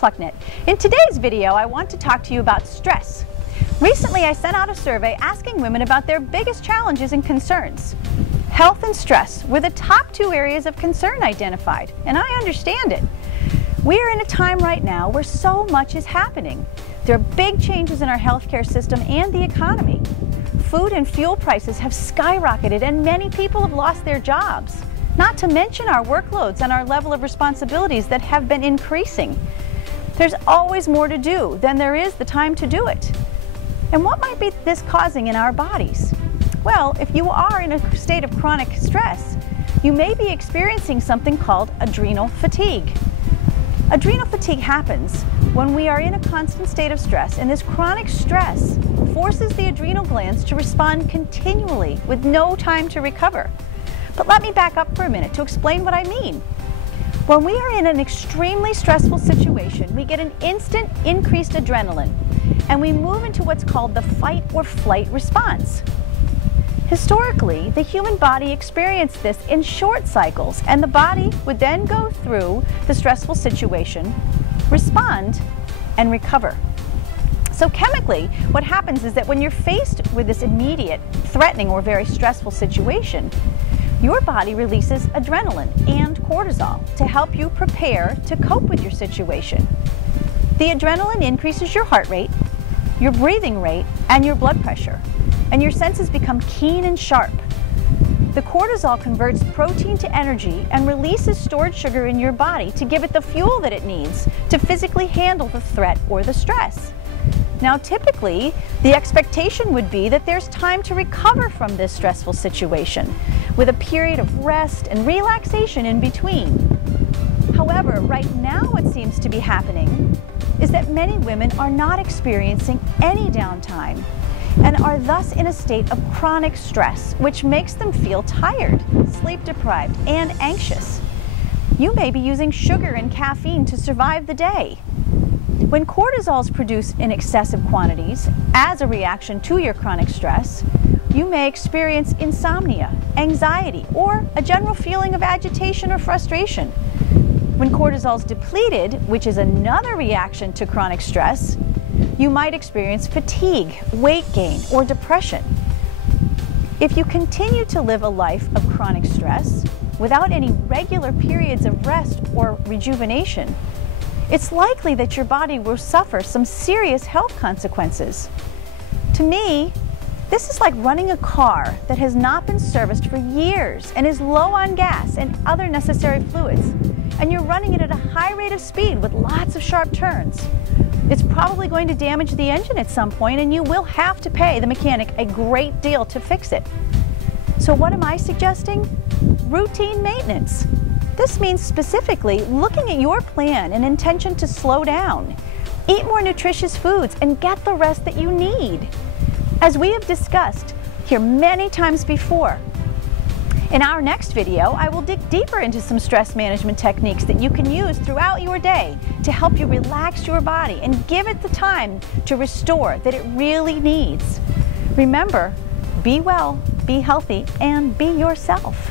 Plucknett. In today's video, I want to talk to you about stress. Recently, I sent out a survey asking women about their biggest challenges and concerns. Health and stress were the top two areas of concern identified, and I understand it. We are in a time right now where so much is happening. There are big changes in our healthcare system and the economy. Food and fuel prices have skyrocketed and many people have lost their jobs. Not to mention our workloads and our level of responsibilities that have been increasing. There's always more to do than there is the time to do it. And what might be this causing in our bodies? Well, if you are in a state of chronic stress, you may be experiencing something called adrenal fatigue. Adrenal fatigue happens when we are in a constant state of stress, and this chronic stress forces the adrenal glands to respond continually with no time to recover. But let me back up for a minute to explain what I mean. When we are in an extremely stressful situation, we get an instant increased adrenaline, and we move into what's called the fight or flight response. Historically, the human body experienced this in short cycles, and the body would then go through the stressful situation, respond, and recover. So chemically, what happens is that when you're faced with this immediate, threatening, or very stressful situation, your body releases adrenaline and cortisol to help you prepare to cope with your situation. The adrenaline increases your heart rate, your breathing rate, and your blood pressure, and your senses become keen and sharp. The cortisol converts protein to energy and releases stored sugar in your body to give it the fuel that it needs to physically handle the threat or the stress. Now, typically, the expectation would be that there's time to recover from this stressful situation, with a period of rest and relaxation in between. However, right now what seems to be happening is that many women are not experiencing any downtime and are thus in a state of chronic stress, which makes them feel tired, sleep-deprived, and anxious. You may be using sugar and caffeine to survive the day. When cortisol is produced in excessive quantities as a reaction to your chronic stress, you may experience insomnia, anxiety, or a general feeling of agitation or frustration. When cortisol is depleted, which is another reaction to chronic stress, you might experience fatigue, weight gain, or depression. If you continue to live a life of chronic stress without any regular periods of rest or rejuvenation, it's likely that your body will suffer some serious health consequences. To me, this is like running a car that has not been serviced for years and is low on gas and other necessary fluids, and you're running it at a high rate of speed with lots of sharp turns. It's probably going to damage the engine at some point, and you will have to pay the mechanic a great deal to fix it. So what am I suggesting? Routine maintenance. This means specifically looking at your plan and intention to slow down, eat more nutritious foods, and get the rest that you need. As we have discussed here many times before, in our next video, I will dig deeper into some stress management techniques that you can use throughout your day to help you relax your body and give it the time to restore that it really needs. Remember, be well, be healthy, and be yourself.